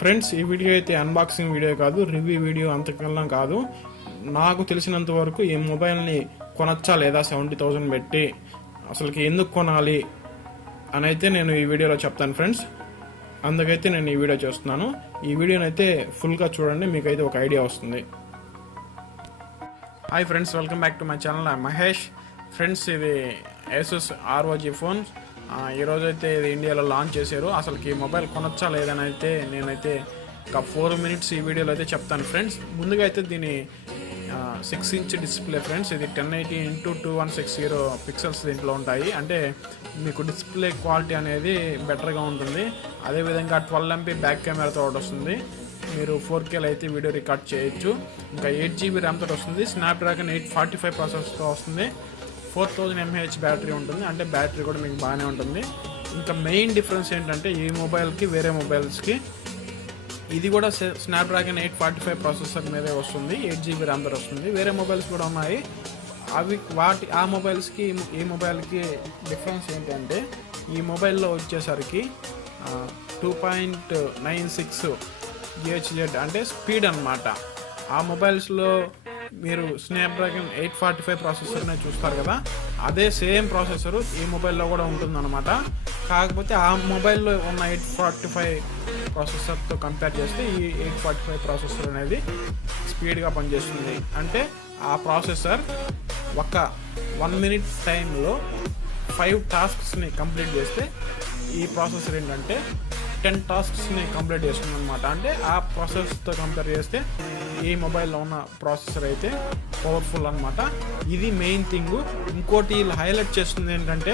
Friends, ఈ video అయితే unboxing video కాదు, రివ్యూ వీడియో అంతకన్నా కాదు. నాకు తెలిసినంత వరకు ఈ మొబైల్ని కొనచ్చా లేదా 70,000 పెట్టి అసలుకి ఎందుకు కొనాలి అని అయితే నేను ఈ వీడియోలో చెప్తాను ఫ్రెండ్స్. అందుకైతే నేను ఈ వీడియో చేస్తున్నాను. ఈ వీడియోని అయితే ఫుల్గా చూడండి, మీకైతే ఒక ఐడియా వస్తుంది. Hi friends, welcome back to my channel. Mahesh. Friends, ఇది Asus ROG ఫోన్. ఈరోజు అయితే ఇది ఇండియాలో లాంచ్ చేశారు. అసలుకి ఈ మొబైల్ కొనొచ్చా లేదని అయితే నేనైతే ఒక 4 minutes ఈ వీడియోలో అయితే చెప్తాను ఫ్రెండ్స్. ముందుగా అయితే దీని 6 inch డిస్ప్లే ఫ్రెండ్స్. ఇది 1080x2160 పిక్సెల్స్ దీంట్లో ఉంటాయి. అంటే మీకు డిస్ప్లే క్వాలిటీ అనేది బెటర్గా ఉంటుంది. అదేవిధంగా 12 MP బ్యాక్ కెమెరాతో ఒకటి వస్తుంది. మీరు 4Kలో అయితే వీడియో రికార్డ్ చేయొచ్చు. ఇంకా 8GB ర్యామ్తో వస్తుంది. స్నాప్డ్రాగన్ 845 ప్రాసెసర్తో వస్తుంది. 4000 mAh బ్యాటరీ ఉంటుంది. అంటే బ్యాటరీ కూడా మీకు బాగానే ఉంటుంది. ఇంకా మెయిన్ డిఫరెన్స్ ఏంటంటే ఈ మొబైల్కి వేరే మొబైల్స్కి ఇది కూడా స్నాప్డ్రాగన్ 845 ప్రాసెసర్ మీదే వస్తుంది. 8GB ర్యామ్తో వస్తుంది. వేరే మొబైల్స్ కూడా ఉన్నాయి. అవి ఆ మొబైల్స్కి ఈ మొబైల్కి డిఫరెన్స్ ఏంటంటే ఈ మొబైల్లో వచ్చేసరికి 2.96 GHz అంటే స్పీడ్ అన్నమాట. ఆ మొబైల్స్లో మీరు స్నాప్డ్రాగన్ 845 ప్రాసెసర్నే చూస్తారు కదా, అదే సేమ్ ప్రాసెసర్ ఈ మొబైల్లో కూడా ఉంటుందన్నమాట. కాకపోతే ఆ మొబైల్లో ఉన్న 845 ప్రాసెసర్తో కంపేర్ చేస్తే ఈ 845 ప్రాసెసర్ అనేది స్పీడ్గా పనిచేస్తుంది. అంటే ఆ ప్రాసెసర్ ఒక 1 minute టైంలో 5 టాస్క్స్ని కంప్లీట్ చేస్తే ఈ ప్రాసెసర్ ఏంటంటే 10 టాస్క్స్ని కంప్లీట్ చేస్తుంది అనమాట. అంటే ఆ ప్రాసెస్తో కంపేర్ చేస్తే ఈ మొబైల్లో ఉన్న ప్రాసెసర్ అయితే పవర్ఫుల్ అనమాట. ఇది మెయిన్ థింగ్. ఇంకోటి హైలైట్ చేస్తుంది ఏంటంటే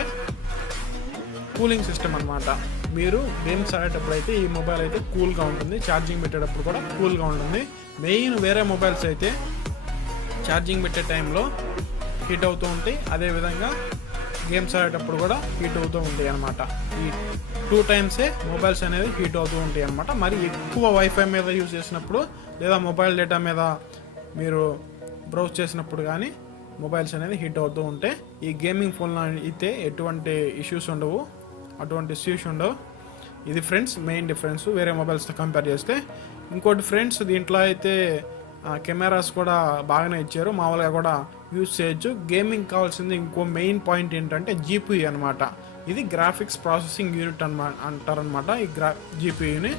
కూలింగ్ సిస్టమ్ అనమాట. మీరు గేమ్స్ ఆడేటప్పుడు అయితే ఈ మొబైల్ అయితే కూల్గా ఉంటుంది. ఛార్జింగ్ పెట్టేటప్పుడు కూడా కూల్గా ఉంటుంది. మెయిన్ వేరే మొబైల్స్ అయితే ఛార్జింగ్ పెట్టే టైంలో హీట్ అవుతూ ఉంటాయి. అదేవిధంగా గేమ్స్ ఆడేటప్పుడు కూడా హీట్ అవుతూ ఉంటాయి అనమాట. ఈ 2 times మొబైల్స్ అనేది హీట్ అవుతూ ఉంటాయి అనమాట. మరి ఎక్కువ వైఫై మీద యూజ్ చేసినప్పుడు లేదా మొబైల్ డేటా మీద మీరు బ్రౌజ్ చేసినప్పుడు కానీ మొబైల్స్ అనేది హీట్ అవుతూ ఉంటే ఈ గేమింగ్ ఫోన్లో అయితే ఎటువంటి ఇష్యూస్ ఉండవు, అటువంటి ఇష్యూస్ ఉండవు. ఇది ఫ్రెండ్స్ మెయిన్ డిఫరెన్స్ వేరే మొబైల్స్తో కంపేర్ చేస్తే. ఇంకోటి ఫ్రెండ్స్, దీంట్లో అయితే కెమెరాస్ కూడా బాగానే ఇచ్చారు. మామూలుగా కూడా యూజ్ చేయొచ్చు. గేమింగ్ కావాల్సింది ఇంకో మెయిన్ పాయింట్ ఏంటంటే GPU అనమాట. ఇది గ్రాఫిక్స్ ప్రాసెసింగ్ యూనిట్ అంటారనమాట. ఈ GPUని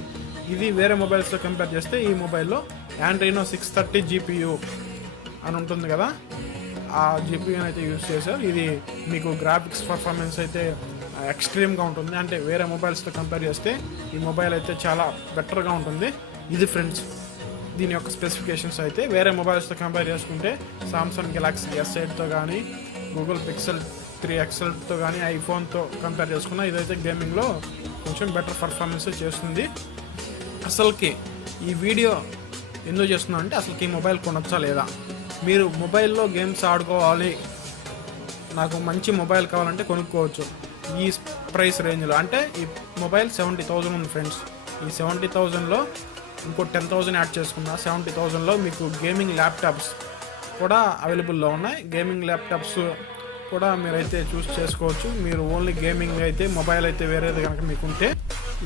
ఇది వేరే మొబైల్స్తో కంపేర్ చేస్తే ఈ మొబైల్లో Adreno 630 GPU అని ఉంటుంది కదా, ఆ GPUని అయితే యూజ్ చేశారు. ఇది మీకు గ్రాఫిక్స్ పర్ఫార్మెన్స్ అయితే ఎక్స్ట్రీమ్గా ఉంటుంది. అంటే వేరే మొబైల్స్తో కంపేర్ చేస్తే ఈ మొబైల్ అయితే చాలా బెటర్గా ఉంటుంది. ఇది ఫ్రెండ్స్ దీని యొక్క స్పెసిఫికేషన్స్. అయితే వేరే మొబైల్స్తో కంపేర్ చేసుకుంటే సామ్సంగ్ గెలాక్సీ S8తో కానీ గూగుల్ పిక్సెల్ 3 XLతో కానీ ఐఫోన్తో కంపేర్ చేసుకున్నా ఇదైతే గేమింగ్లో కొంచెం బెటర్ పర్ఫార్మెన్స్ చేస్తుంది. అసలుకి ఈ వీడియో ఎందుకు చేస్తున్నా అంటే అసలుకి ఈ మొబైల్ కొనొచ్చా లేదా, మీరు మొబైల్లో గేమ్స్ ఆడుకోవాలి, నాకు మంచి మొబైల్ కావాలంటే కొనుక్కోవచ్చు ఈ ప్రైస్ రేంజ్లో. అంటే ఈ మొబైల్ 70,000 ఉంది ఫ్రెండ్స్. ఈ 70,000లో ఇంకో 10,000 యాడ్ చేసుకున్నా 70,000లో మీకు గేమింగ్ ల్యాప్టాప్స్ కూడా అవైలబుల్లో ఉన్నాయి. గేమింగ్ ల్యాప్టాప్స్ కూడా మీరైతే చూస్ చేసుకోవచ్చు. మీరు ఓన్లీ గేమింగ్ అయితే మొబైల్ అయితే వేరేది కనుక మీకుంటే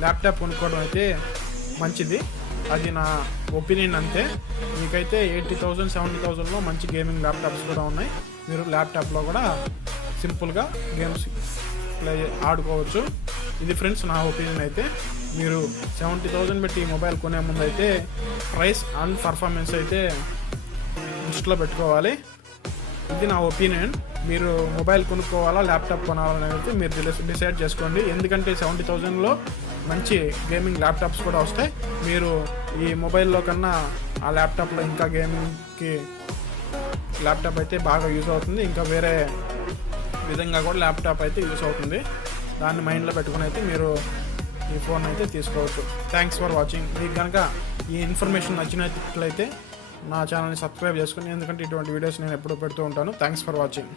ల్యాప్టాప్ కొనుక్కోవడం అయితే మంచిది. అది నా ఒపీనియన్ అంతే. మీకైతే 80,000 70,000లో మంచి గేమింగ్ ల్యాప్టాప్స్ కూడా ఉన్నాయి. మీరు ల్యాప్టాప్లో కూడా సింపుల్గా గేమ్స్ ప్లే ఆడుకోవచ్చు. ఇది ఫ్రెండ్స్ నా ఒపీనియన్. అయితే మీరు 70,000 పెట్టి ఈ మొబైల్ కొనే ముందు అయితే ప్రైస్ అండ్ పర్ఫార్మెన్స్ అయితే దృష్టిలో పెట్టుకోవాలి. ఇది నా ఒపీనియన్. మీరు మొబైల్ కొనుక్కోవాలా ల్యాప్టాప్ కొనాలని అయితే మీరు డిసైడ్ చేసుకోండి. ఎందుకంటే 70,000లో మంచి గేమింగ్ ల్యాప్టాప్స్ కూడా వస్తాయి. మీరు ఈ మొబైల్లో కన్నా ఆ ల్యాప్టాప్లో ఇంకా గేమింగ్కి ల్యాప్టాప్ అయితే బాగా యూజ్ అవుతుంది. ఇంకా వేరే విధంగా కూడా ల్యాప్టాప్ అయితే యూజ్ అవుతుంది. దాన్ని మైండ్లో పెట్టుకుని అయితే మీరు ఈ ఫోన్ అయితే తీసుకోవచ్చు. Thanks for watching. మీకు కనుక ఈ ఇన్ఫర్మేషన్ నచ్చినట్లయితే నా ఛానల్ని సబ్స్క్రైబ్ చేసుకుని, ఎందుకంటే ఇటువంటి వీడియోస్ నేను ఎప్పుడూ పెడుతూ ఉంటాను. Thanks for watching.